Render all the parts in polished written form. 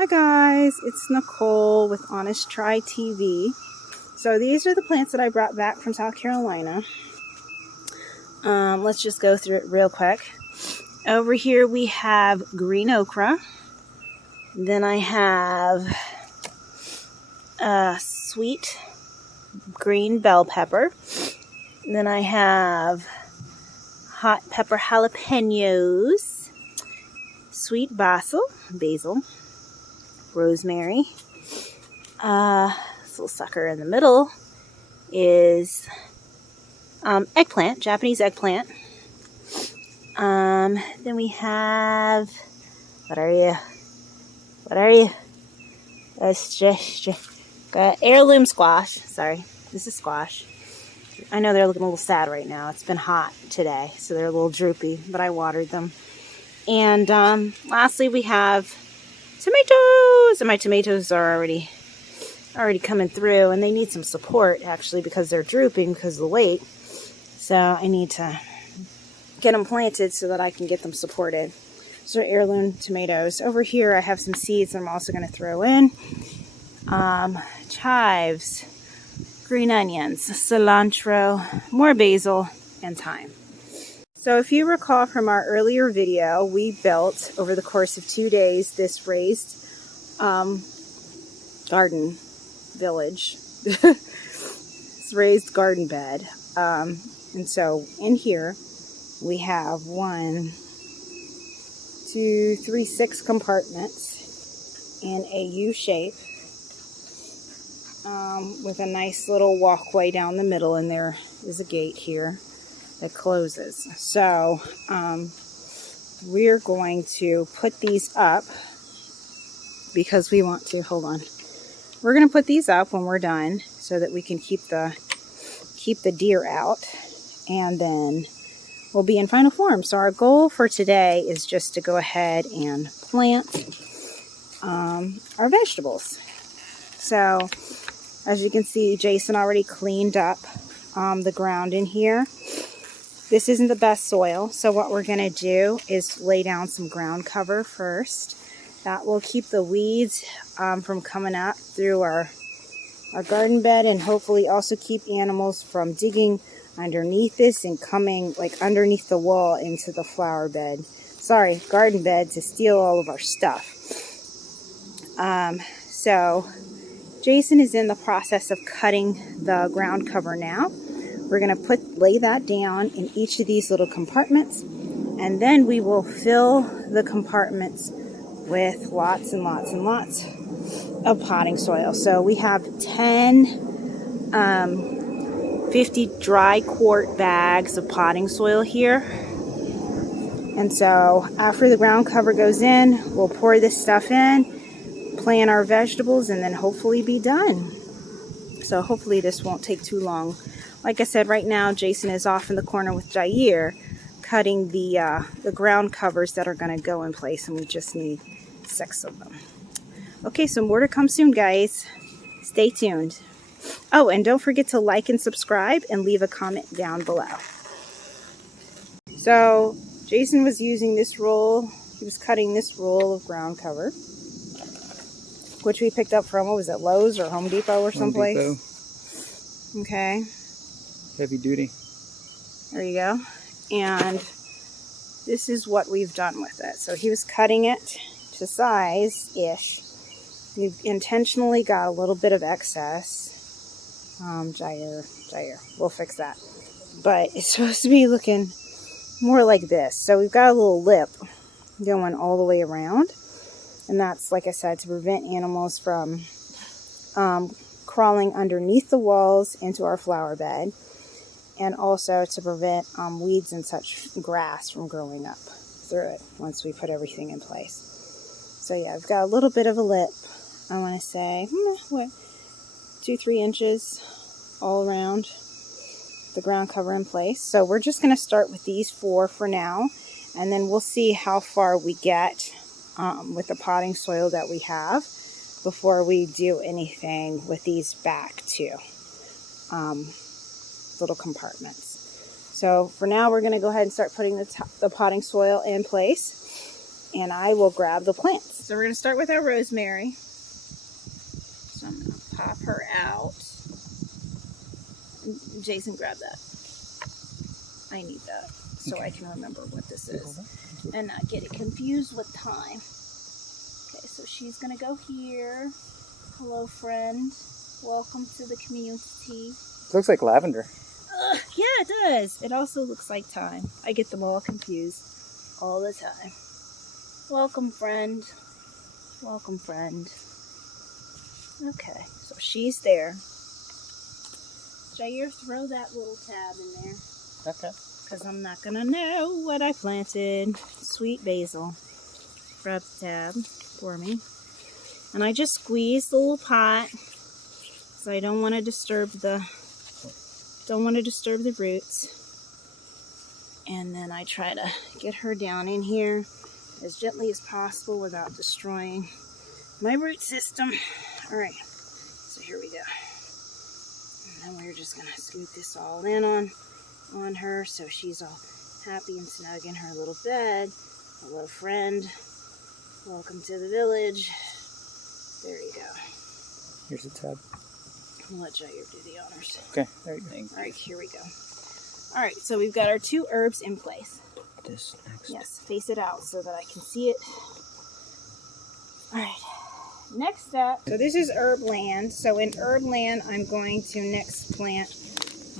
Hi guys, it's Nicole with Honest Try TV. So these are the plants that I brought back from South Carolina. Let's just go through it real quick. Over here we have green okra. Then I have sweet green bell pepper. Then I have hot pepper jalapenos, sweet basil, rosemary. This little sucker in the middle is eggplant, Japanese eggplant. Then we have, what are you? Heirloom squash. Sorry, this is squash. I know they're looking a little sad right now. It's been hot today, so they're a little droopy, but I watered them. And lastly, we have tomatoes, and my tomatoes are already coming through, and they need some support actually because they're drooping because of the weight. So I need to get them planted so that I can get them supported. So heirloom tomatoes. Over here I have some seeds I'm also going to throw in. Chives, green onions, cilantro, more basil, and thyme. So if you recall from our earlier video, we built over the course of 2 days this raised garden village. This raised garden bed. And so in here we have 6 compartments in a U shape with a nice little walkway down the middle, and there is a gate here that closes. So we're going to put these up because we want to, we're going to put these up when we're done so that we can keep the deer out, and then we'll be in final form. So our goal for today is just to go ahead and plant our vegetables. So as you can see, Jason already cleaned up the ground in here. This isn't the best soil, so what we're going to do is lay down some ground cover first. That will keep the weeds from coming up through our garden bed, and hopefully also keep animals from digging underneath this and coming like underneath the wall into the garden bed to steal all of our stuff. So Jason is in the process of cutting the ground cover now. We're going to lay that down in each of these little compartments, and then we will fill the compartments with lots and lots and lots of potting soil. So we have 10 50 dry quart bags of potting soil here. And so after the ground cover goes in, we'll pour this stuff in, plant our vegetables, and then hopefully be done. So hopefully this won't take too long. Like I said, right now Jason is off in the corner with Jair cutting the ground covers that are going to go in place, and we just need 6 of them. Okay, so more to come soon, guys. Stay tuned. Oh, and don't forget to like and subscribe and leave a comment down below. So Jason was using this roll. He was cutting this roll of ground cover, which we picked up from, what was it, Lowe's or Home Depot or someplace? Home Depot. Okay. Heavy duty. There you go. And this is what we've done with it. So he was cutting it to size-ish. We've intentionally got a little bit of excess. Jair, we'll fix that. But it's supposed to be looking more like this. So we've got a little lip going all the way around. And that's, like I said, to prevent animals from crawling underneath the walls into our flower bed. And also to prevent weeds and such grass from growing up through it once we put everything in place. So yeah, I've got a little bit of a lip. I want to say, 2-3 inches all around the ground cover in place. So we're just going to start with these 4 for now, and then we'll see how far we get with the potting soil that we have before we do anything with these back 2 little compartments. So for now, we're going to go ahead and start putting the potting soil in place. and I will grab the plants. So we're going to start with our rosemary. So I'm going to pop her out. Jason, grab that. I need that so I can remember what this is and not get it confused with thyme. Okay, so she's going to go here. Hello, friend. Welcome to the community. Looks like lavender. Yeah, it does. It also looks like thyme. I get them all confused all the time. Welcome, friend. Welcome, friend. Okay, so she's there. Jair, throw that little tab in there. Okay. Because I'm not going to know what I planted. Sweet basil. Grab the tab for me. And I just squeeze the little pot. So I don't want to disturb the roots. And then I try to get her down in here as gently as possible without destroying my root system. All right, so here we go. And then we're just gonna scoot this all in on her so she's all happy and snug in her little bed. Hello, friend. Welcome to the village. There you go. Here's the tab. I'll let Jair do the honors. Okay, there you go. All right, here we go. All right, so we've got our 2 herbs in place. This next. Yes, face it out so that I can see it. All right, next step. So this is herb land. So in herb land, I'm going to next plant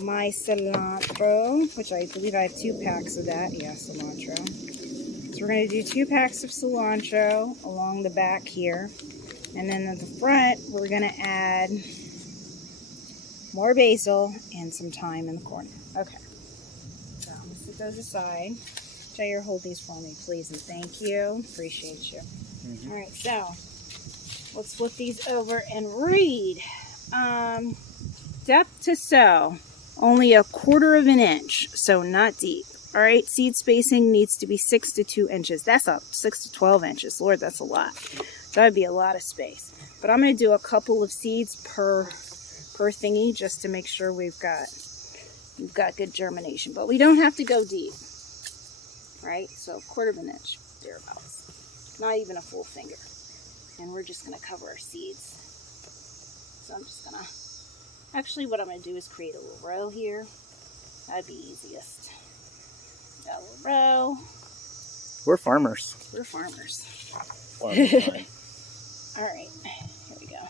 my cilantro, which I believe I have 2 packs of that. Yeah, cilantro. So we're going to do 2 packs of cilantro along the back here. And then at the front, we're going to add more basil and some thyme in the corner. Okay. So I'm going to set those aside. Jair, hold these for me, please, and thank you. Appreciate you. All right, so let's flip these over and read. Depth to sow, only 1/4 of an inch, so not deep. All right, seed spacing needs to be 6 to 2 inches. That's up 6 to 12 inches. Lord, that's a lot. That would be a lot of space. But I'm going to do a couple of seeds per thingy just to make sure we've got good germination. But we don't have to go deep, right? So 1/4 of an inch, thereabouts. Not even a full finger. And we're just going to cover our seeds. So I'm just going to, actually what I'm going to do is create a little row here. That'd be easiest. Got a little row. We're farmers. We're farmers. Farmers. All right, here we go.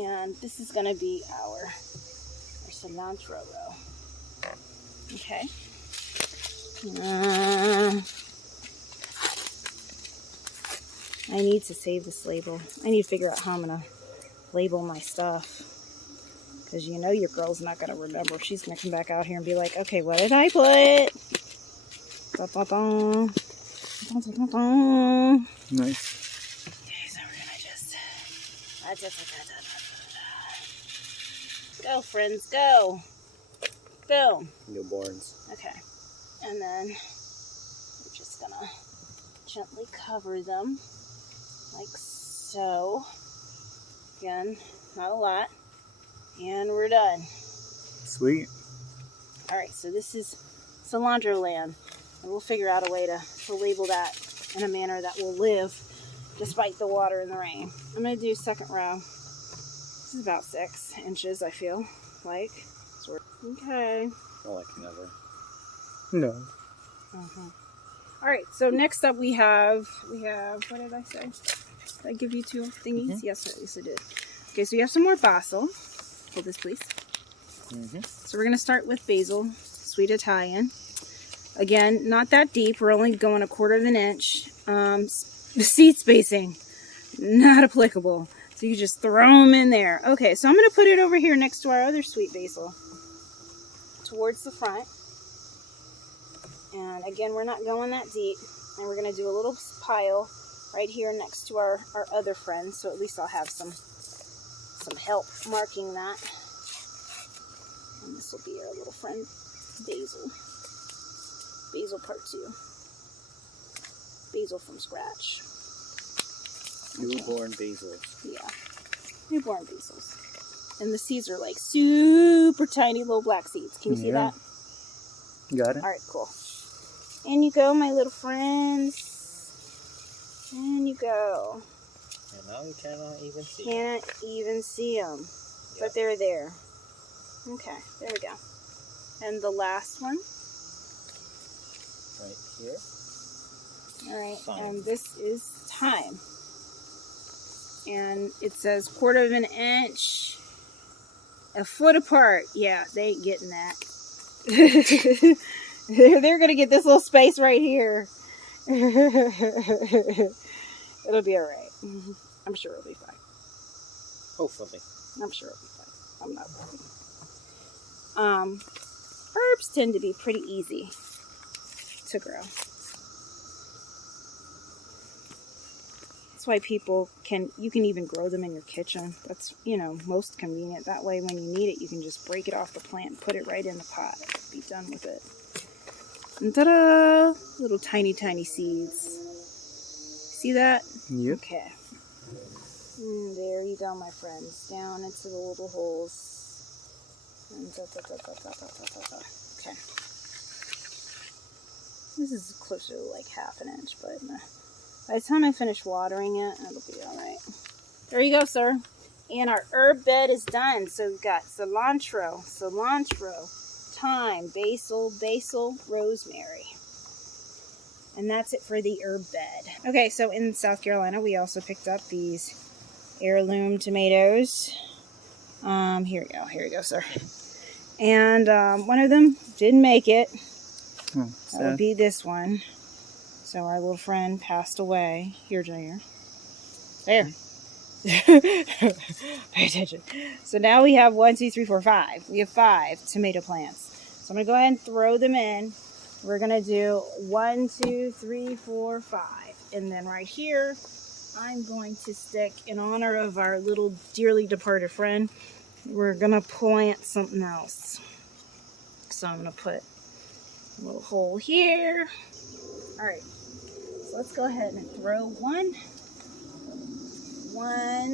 And this is going to be our cilantro row. Okay. I need to save this label. I need to figure out how I'm going to label my stuff. Because you know your girl's not going to remember. She's going to come back out here and be like, okay, what did I put? Da, da, da. Da, da, da, da. Nice. Okay, so we're going to just... Go, friends, go. Go. Newborns. Okay. And then we're just going to gently cover them like so. Again, not a lot. And we're done. Sweet. All right, so this is cilantro land. And we'll figure out a way to label that in a manner that will live despite the water and the rain. I'm going to do second row. This is about 6 inches, I feel like. Okay. I like never. No. All right, so next up we have, what did I say? Did I give you 2 thingies? Yes, I did. Okay, so we have some more basil. Hold this, please. So we're going to start with basil, sweet Italian. Again, not that deep. We're only going 1/4 of an inch. Seed spacing, not applicable. So you just throw them in there. Okay, so I'm going to put it over here next to our other sweet basil, towards the front. And again, we're not going that deep. And we're going to do a little pile right here next to our other friends. So at least I'll have some help marking that. And this will be our little friend, basil. Basil part 2. Basil from scratch. Newborn basils. Yeah. Newborn basils. And the seeds are like super tiny little black seeds. Can you see that? Got it. Alright, cool. And you go, my little friends. And you go. And now you cannot even see. Can't even see them. Yep. But they're there. Okay, there we go. And the last one. Right here. Alright, Fine. and this is thyme. And it says 1/4 of an inch, a foot apart. Yeah, they ain't getting that. They're going to get this little space right here. It'll be alright. I'm sure it'll be fine. Hopefully. I'm sure it'll be fine. I'm not worried. Herbs tend to be pretty easy to grow. That's why you can even grow them in your kitchen. That's, most convenient. That way when you need it, you can just break it off the plant and put it right in the pot. Be done with it. And ta-da! Little tiny, tiny seeds. See that? Yep. Okay. And there you go, my friends. Down into the little holes. And okay. This is closer to like 1/2 inch, but by the time I finish watering it, it'll be alright. There you go, sir. And our herb bed is done. So we've got cilantro, thyme, basil, rosemary. And that's it for the herb bed. Okay, so in South Carolina, we also picked up these heirloom tomatoes. Here we go, sir. And one of them didn't make it. Oh, that would be this one. So our little friend passed away. Here, Jair. There. Pay attention. So now we have 1, 2, 3, 4, 5. We have 5 tomato plants. So I'm going to go ahead and throw them in. We're going to do 1, 2, 3, 4, 5. And then right here, I'm going to stick, in honor of our little dearly departed friend, we're going to plant something else. So I'm going to put a little hole here. Alright, so let's go ahead and throw one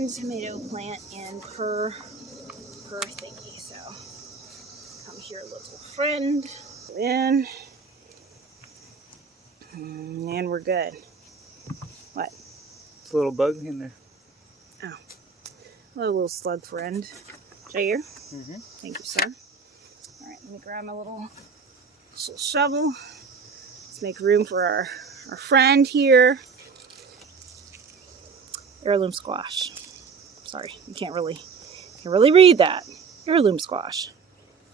tomato plant in per thingy. So come here, little friend. In. And we're good. What? It's a little bug in there. Oh. Hello, little slug friend. Jair? Mm-hmm. Thank you, sir. Alright, let me grab my little shovel. Let's make room for our friend here. Heirloom squash. Sorry, you can't really read that. Heirloom squash.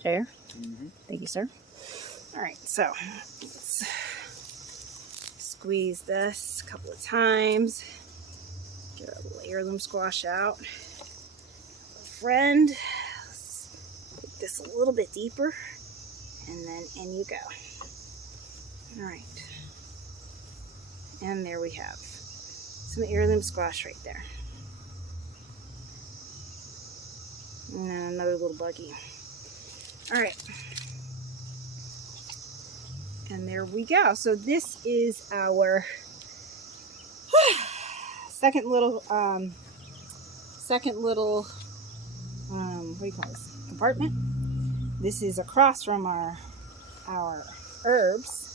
Jair? Mm-hmm. Thank you, sir. Alright, so let's squeeze this a couple of times. Get our little heirloom squash out. Friend, let's make this a little bit deeper, and then in you go. Alright. And there we have some heirloom squash right there. And then another little buggy. Alright. And there we go. So this is our second little what do you call this? Compartment. This is across from our herbs.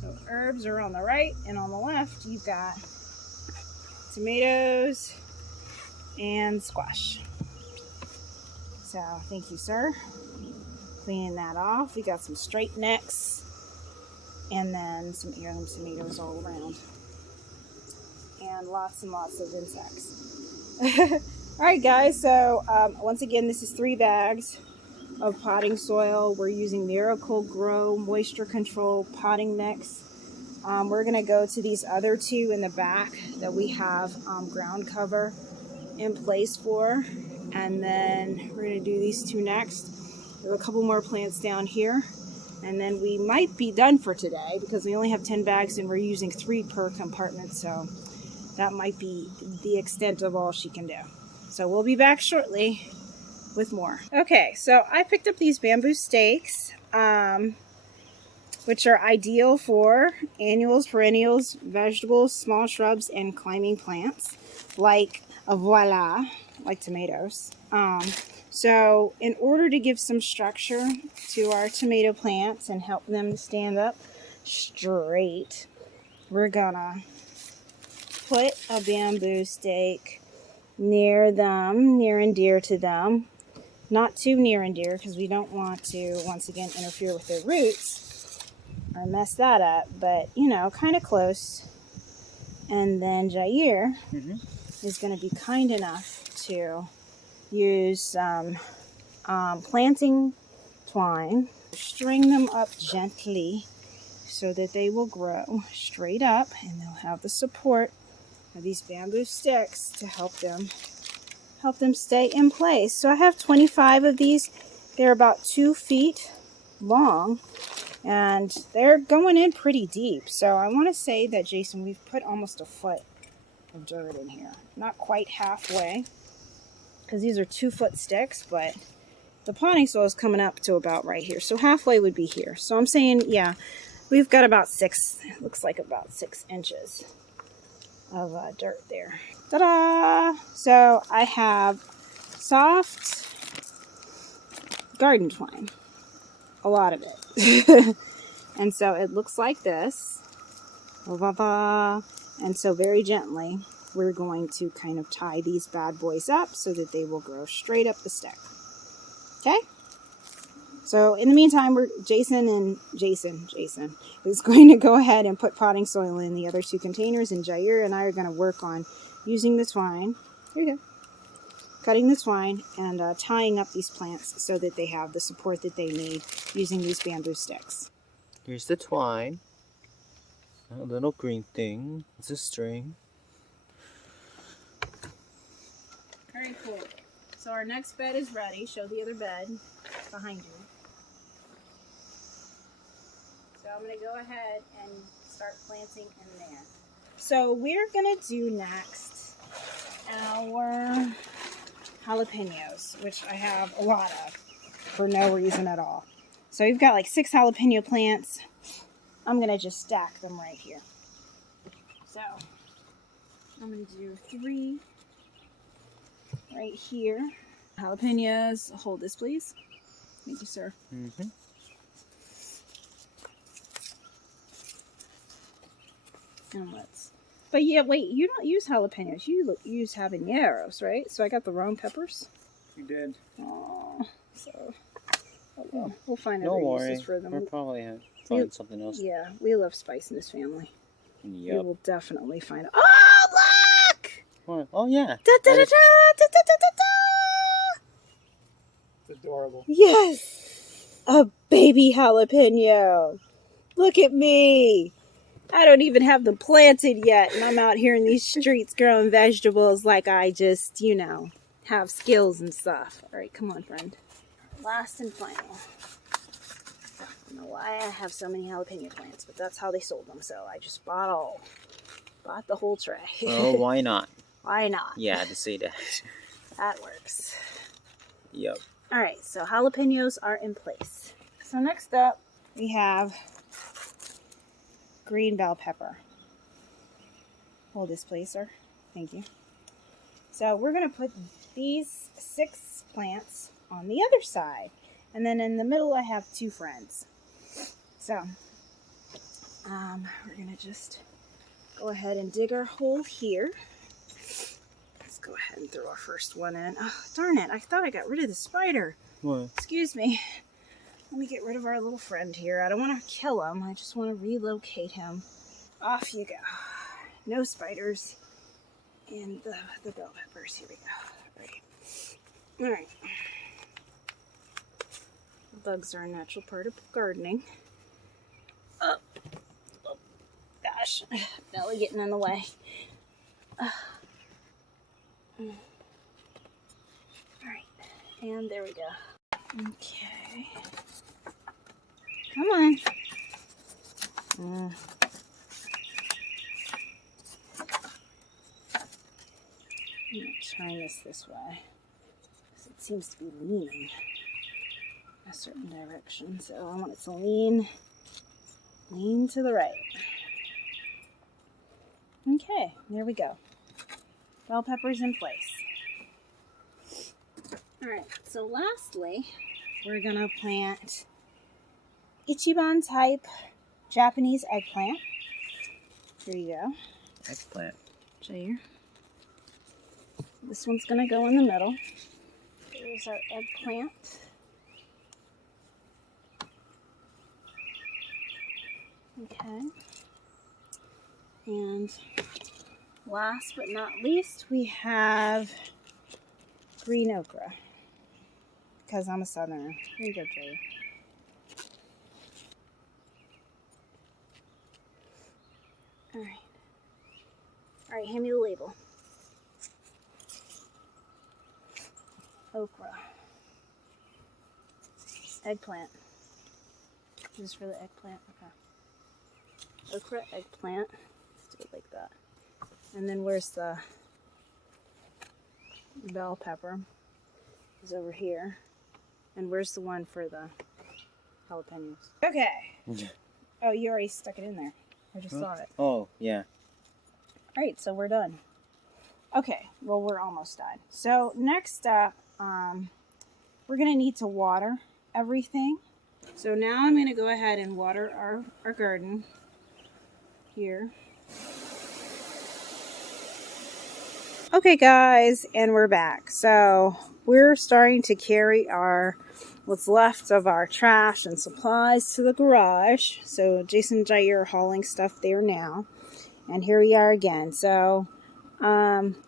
So herbs are on the right, and on the left you've got tomatoes and squash. So thank you, sir. Cleaning that off. We got some straight necks and then some heirloom tomatoes all around. And lots of insects. Alright guys, so once again, this is 3 bags of potting soil. We're using Miracle Grow moisture control potting mix. We're going to go to these other 2 in the back that we have ground cover in place for. And then we're going to do these 2 next. There are a couple more plants down here. And then we might be done for today because we only have 10 bags and we're using 3 per compartment. So that might be the extent of all she can do. So we'll be back shortly with more. Okay, so I picked up these bamboo stakes, which are ideal for annuals, perennials, vegetables, small shrubs, and climbing plants, like voila, like tomatoes. So in order to give some structure to our tomato plants and help them stand up straight, we're gonna put a bamboo stake near them, near and dear to them. Not too near and dear because we don't want to, once again, interfere with their roots or mess that up, but, you know, kind of close. And then Jair is going to be kind enough to use some planting twine, string them up gently so that they will grow straight up, and they'll have the support of these bamboo sticks to help them stay in place. So I have 25 of these. They're about 2 feet long, and they're going in pretty deep. So I want to say that, Jason, we've put almost a foot of dirt in here. Not quite halfway, because these are 2-foot sticks, but the potting soil is coming up to about right here. So halfway would be here. So I'm saying, yeah, we've got about 6, looks like about 6 inches of dirt there. Ta-da! So I have soft garden twine, a lot of it. And so it looks like this. And so very gently, we're going to kind of tie these bad boys up so that they will grow straight up the stick. Okay? So in the meantime, Jason is going to go ahead and put potting soil in the other 2 containers, and Jair and I are going to work on using the twine. There you go. Cutting the twine and tying up these plants so that they have the support that they need using these bamboo sticks. Here's the twine. A little green thing. It's a string. Very cool. So our next bed is ready. Show the other bed behind you. So I'm going to go ahead and start planting in there. So we're going to do next our jalapenos, which I have a lot of for no reason at all. So we've got like 6 jalapeno plants. I'm going to just stack them right here. So I'm going to do 3 right here. Jalapenos, hold this please. Thank you, sir. And let's, but yeah, wait, you don't use jalapenos, you use habaneros, right? So I got the wrong peppers. You did. Oh, so we'll find No other worry. uses for them. We'll probably find something else. Yeah, we love spice in this family. Yep. We will definitely find. Oh, look! What? Oh yeah. Da, da, da, da, da, da, da, da. It's adorable. Yes, a baby jalapeno. Look at me. I don't even have them planted yet, and I'm out here in these streets growing vegetables like I just, you know, have skills and stuff. All right, come on, friend. Last and final. I don't know why I have so many jalapeno plants, but that's how they sold them, so I just bought the whole tray. Oh, why not? Why not? Yeah, to say that. That works. Yep. All right, so jalapenos are in place. So next up, we have green bell pepper. Hold this, please, sir. Thank you. So we're going to put these 6 plants on the other side. And then in the middle, I have 2 friends. So we're going to just go ahead and dig our hole here. Let's go ahead and throw our first one in. Oh, darn it. I thought I got rid of the spider. What? Excuse me. Let me get rid of our little friend here. I don't want to kill him. I just want to relocate him. Off you go. No spiders in the bell peppers. Here we go. All right. Bugs are a natural part of gardening. Oh, gosh. Belly getting in the way. All right. And there we go. Okay. Come on. I'm going to turn this way, because it seems to be leaning a certain direction. So I want it to lean to the right. Okay, there we go. Bell peppers in place. Alright, so lastly, we're going to plant Ichiban type Japanese eggplant. Here you go. Eggplant. Jair. This one's going to go in the middle. Here's our eggplant. Okay. And last but not least, we have green okra. Because I'm a southerner. Here you go, Jair. Alright. Alright, hand me the label. Okra. Eggplant. This is for the eggplant. Okay. Okra, eggplant. Let's do it like that. And then where's the bell pepper? Is over here. And where's the one for the jalapenos? Okay. Oh, you already stuck it in there. I just saw it. Oh, yeah. Alright, so we're done. Okay, well, we're almost done. So next up, we're going to need to water everything. So now I'm going to go ahead and water our garden here. Okay, guys, and we're back. So we're starting to carry what's left of our trash and supplies to the garage. So Jason and Jair are hauling stuff there now. And here we are again. So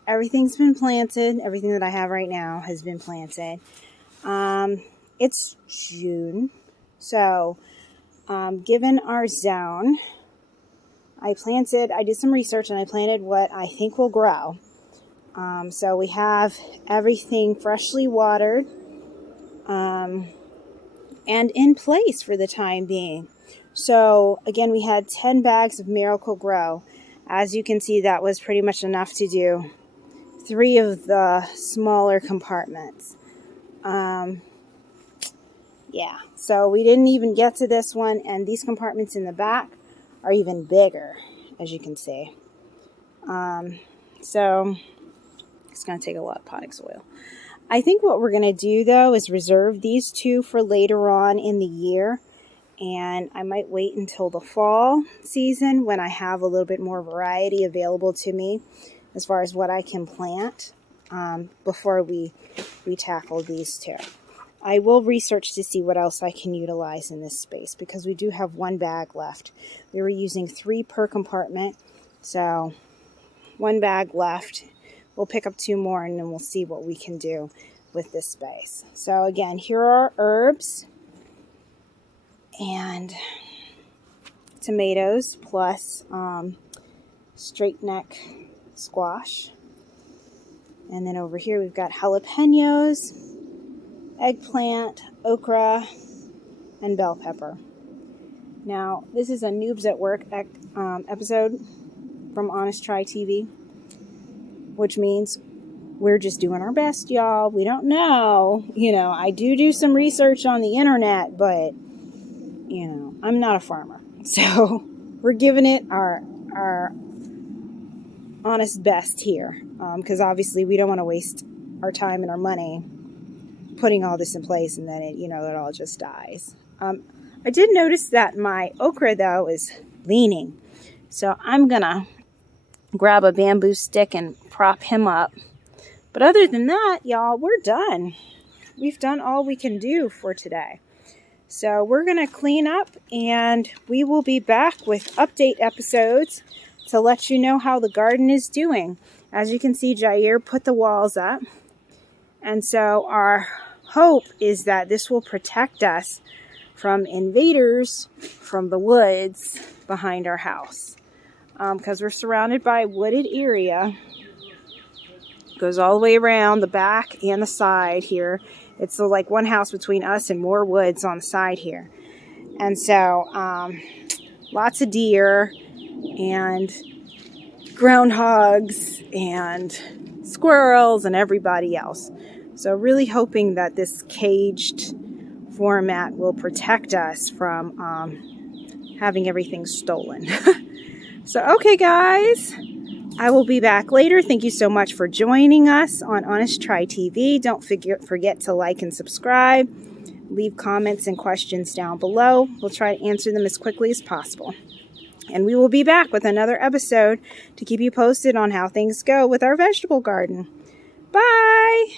everything's been planted. Everything that I have right now has been planted. It's June. So given our zone, I did some research and I planted what I think will grow. So we have everything freshly watered and in place for the time being. So again, we had 10 bags of Miracle Grow. As you can see, that was pretty much enough to do 3 of the smaller compartments. Yeah, so we didn't even get to this one, and these compartments in the back are even bigger, as you can see. So it's going to take a lot of potting soil. I think what we're going to do, though, is reserve these 2 for later on in the year. And I might wait until the fall season when I have a little bit more variety available to me as far as what I can plant before we tackle these 2. I will research to see what else I can utilize in this space because we do have 1 bag left. We were using 3 per compartment, so 1 bag left. We'll pick up 2 more and then we'll see what we can do with this space. So again, here are our herbs. And tomatoes plus straight neck squash. And then over here we've got jalapenos, eggplant, okra, and bell pepper. Now, this is a Noobs at Work episode from Honest Try TV, which means we're just doing our best, y'all. We don't know. I do some research on the internet, but I'm not a farmer. So we're giving it our honest best here. Because obviously we don't want to waste our time and our money putting all this in place and then it all just dies. I did notice that my okra, though, is leaning. So I'm going to grab a bamboo stick and prop him up. But other than that, y'all, we're done. We've done all we can do for today. So we're going to clean up and we will be back with update episodes to let you know how the garden is doing. As you can see, Jair put the walls up. And so our hope is that this will protect us from invaders from the woods behind our house. Because we're surrounded by a wooded area. It goes all the way around the back and the side here. It's like one house between us and more woods on the side here. And so, lots of deer and groundhogs and squirrels and everybody else. So really hoping that this caged format will protect us from having everything stolen. So, okay, guys. I will be back later. Thank you so much for joining us on Honest Try TV. Don't forget to like and subscribe. Leave comments and questions down below. We'll try to answer them as quickly as possible. And we will be back with another episode to keep you posted on how things go with our vegetable garden. Bye!